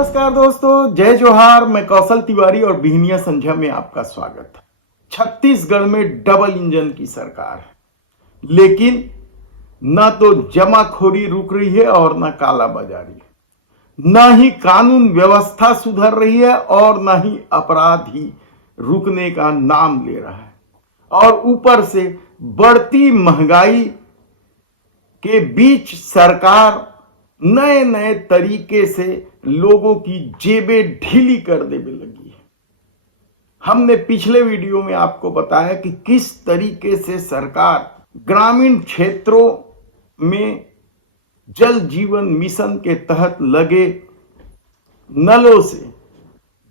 नमस्कार दोस्तों, जय जोहार। मैं कौशल तिवारी और बिहनिया संध्या में आपका स्वागत है। छत्तीसगढ़ में डबल इंजन की सरकार है, लेकिन न तो जमाखोरी रुक रही है और न कालाबाजारी, न ही कानून व्यवस्था सुधर रही है और न ही अपराध ही रुकने का नाम ले रहा है। और ऊपर से बढ़ती महंगाई के बीच सरकार नए नए तरीके से लोगों की जेबें ढीली कर देने लगी है। हमने पिछले वीडियो में आपको बताया कि किस तरीके से सरकार ग्रामीण क्षेत्रों में जल जीवन मिशन के तहत लगे नलों से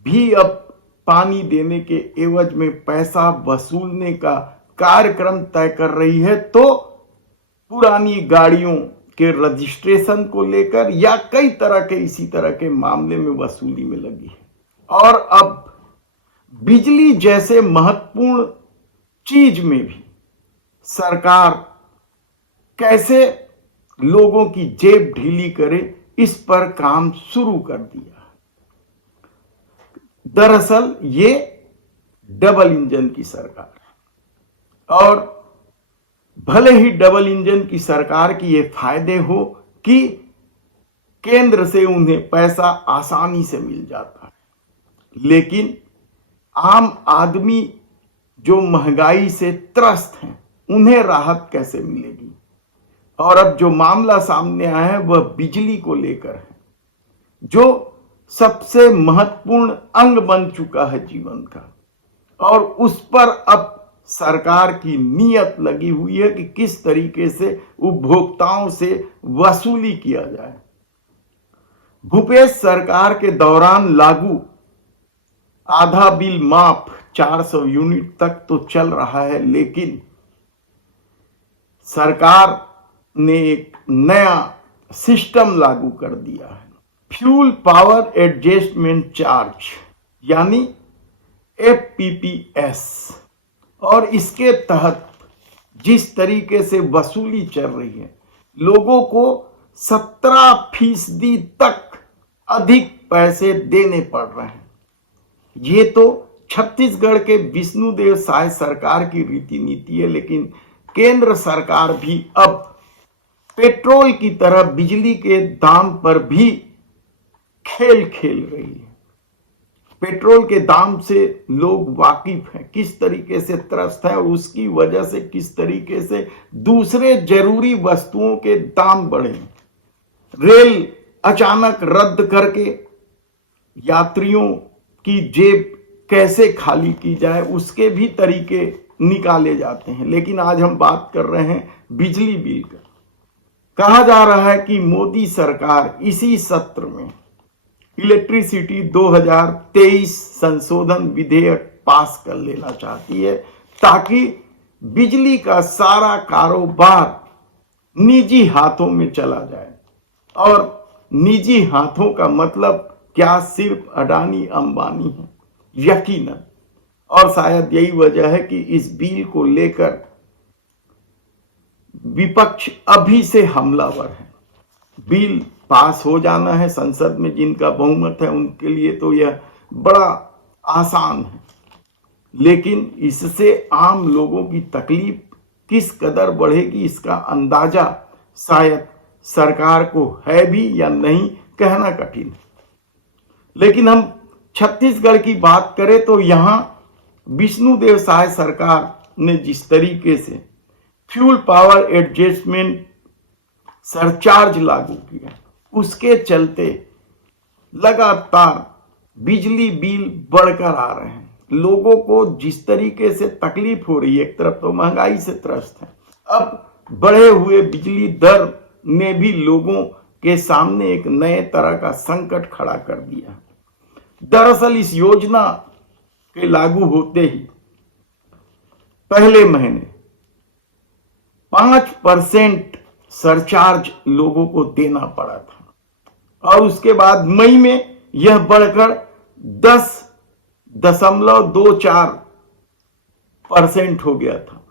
भी अब पानी देने के एवज में पैसा वसूलने का कार्यक्रम तय कर रही है। तो पुरानी गाड़ियों के रजिस्ट्रेशन को लेकर या कई तरह के इसी तरह के मामले में वसूली में लगी है। और अब बिजली जैसे महत्वपूर्ण चीज में भी सरकार कैसे लोगों की जेब ढीली करे, इस पर काम शुरू कर दिया। दरअसल ये डबल इंजन की सरकार है और भले ही डबल इंजन की सरकार की ये फायदे हो कि केंद्र से उन्हें पैसा आसानी से मिल जाता है, लेकिन आम आदमी जो महंगाई से त्रस्त हैं उन्हें राहत कैसे मिलेगी। और अब जो मामला सामने आया है वह बिजली को लेकर है, जो सबसे महत्वपूर्ण अंग बन चुका है जीवन का। और उस पर अब सरकार की नीयत लगी हुई है कि किस तरीके से उपभोक्ताओं से वसूली किया जाए। भूपेश सरकार के दौरान लागू आधा बिल माफ 400 यूनिट तक तो चल रहा है, लेकिन सरकार ने एक नया सिस्टम लागू कर दिया है, फ्यूल पावर एडजस्टमेंट चार्ज यानी FPPS। और इसके तहत जिस तरीके से वसूली चल रही है, लोगों को 17% तक अधिक पैसे देने पड़ रहे हैं। ये तो छत्तीसगढ़ के विष्णुदेव साय सरकार की रीति नीति है, लेकिन केंद्र सरकार भी अब पेट्रोल की तरह बिजली के दाम पर भी खेल खेल रही है। पेट्रोल के दाम से लोग वाकिफ हैं, किस तरीके से त्रस्त है और उसकी वजह से किस तरीके से दूसरे जरूरी वस्तुओं के दाम बढ़े। रेल अचानक रद्द करके यात्रियों की जेब कैसे खाली की जाए उसके भी तरीके निकाले जाते हैं। लेकिन आज हम बात कर रहे हैं बिजली बिल का। कहा जा रहा है कि मोदी सरकार इसी सत्र में इलेक्ट्रिसिटी 2023 संशोधन विधेयक पास कर लेना चाहती है, ताकि बिजली का सारा कारोबार निजी हाथों में चला जाए। और निजी हाथों का मतलब क्या सिर्फ अडानी अंबानी है? यकीनन। और शायद यही वजह है कि इस बिल को लेकर विपक्ष अभी से हमलावर है। बिल पास हो जाना है, संसद में जिनका बहुमत है उनके लिए तो यह बड़ा आसान है, लेकिन इससे आम लोगों की तकलीफ किस कदर बढ़ेगी इसका अंदाजा शायद सरकार को है भी या नहीं, कहना कठिन है। लेकिन हम छत्तीसगढ़ की बात करें तो यहां विष्णुदेव साय सरकार ने जिस तरीके से फ्यूल पावर एडजस्टमेंट सरचार्ज लागू किया, उसके चलते लगातार बिजली बिल बढ़कर आ रहे हैं। लोगों को जिस तरीके से तकलीफ हो रही है, एक तरफ तो महंगाई से त्रस्त है, अब बढ़े हुए बिजली दर ने भी लोगों के सामने एक नए तरह का संकट खड़ा कर दिया। दरअसल इस योजना के लागू होते ही पहले महीने 5% सरचार्ज लोगों को देना पड़ा था और उसके बाद मई में यह बढ़कर 10.24% हो गया था।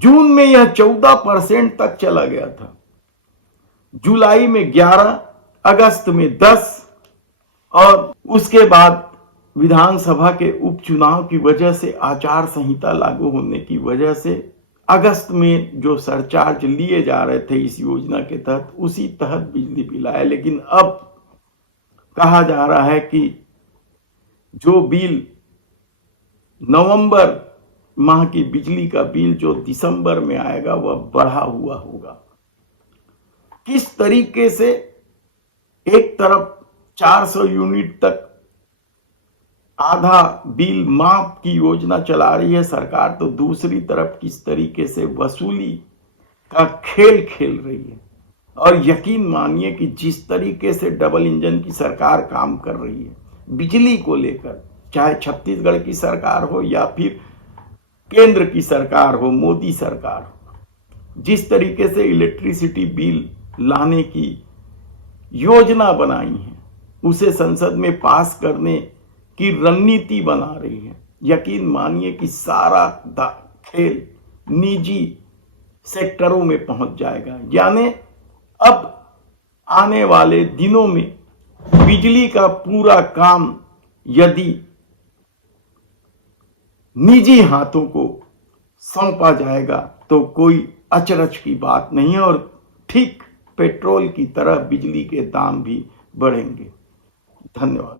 जून में यह 14% तक चला गया था, जुलाई में 11, अगस्त में 10 और उसके बाद विधानसभा के उपचुनाव की वजह से, आचार संहिता लागू होने की वजह से अगस्त में जो सरचार्ज लिए जा रहे थे इस योजना के तहत, उसी तहत बिजली बिल आया। लेकिन अब कहा जा रहा है कि जो बिल नवंबर माह की बिजली का बिल जो दिसंबर में आएगा वह बढ़ा हुआ होगा। किस तरीके से एक तरफ 400 यूनिट तक आधा बिल माफ की योजना चला रही है सरकार, तो दूसरी तरफ किस तरीके से वसूली का खेल खेल रही है। और यकीन मानिए कि जिस तरीके से डबल इंजन की सरकार काम कर रही है बिजली को लेकर, चाहे छत्तीसगढ़ की सरकार हो या फिर केंद्र की सरकार हो, मोदी सरकार हो, जिस तरीके से इलेक्ट्रिसिटी बिल लाने की योजना बनाई है, उसे संसद में पास करने की रणनीति बना रही है, यकीन मानिए कि सारा खेल निजी सेक्टरों में पहुंच जाएगा। यानी अब आने वाले दिनों में बिजली का पूरा काम यदि निजी हाथों को सौंपा जाएगा तो कोई अचरज की बात नहीं है, और ठीक पेट्रोल की तरह बिजली के दाम भी बढ़ेंगे। धन्यवाद।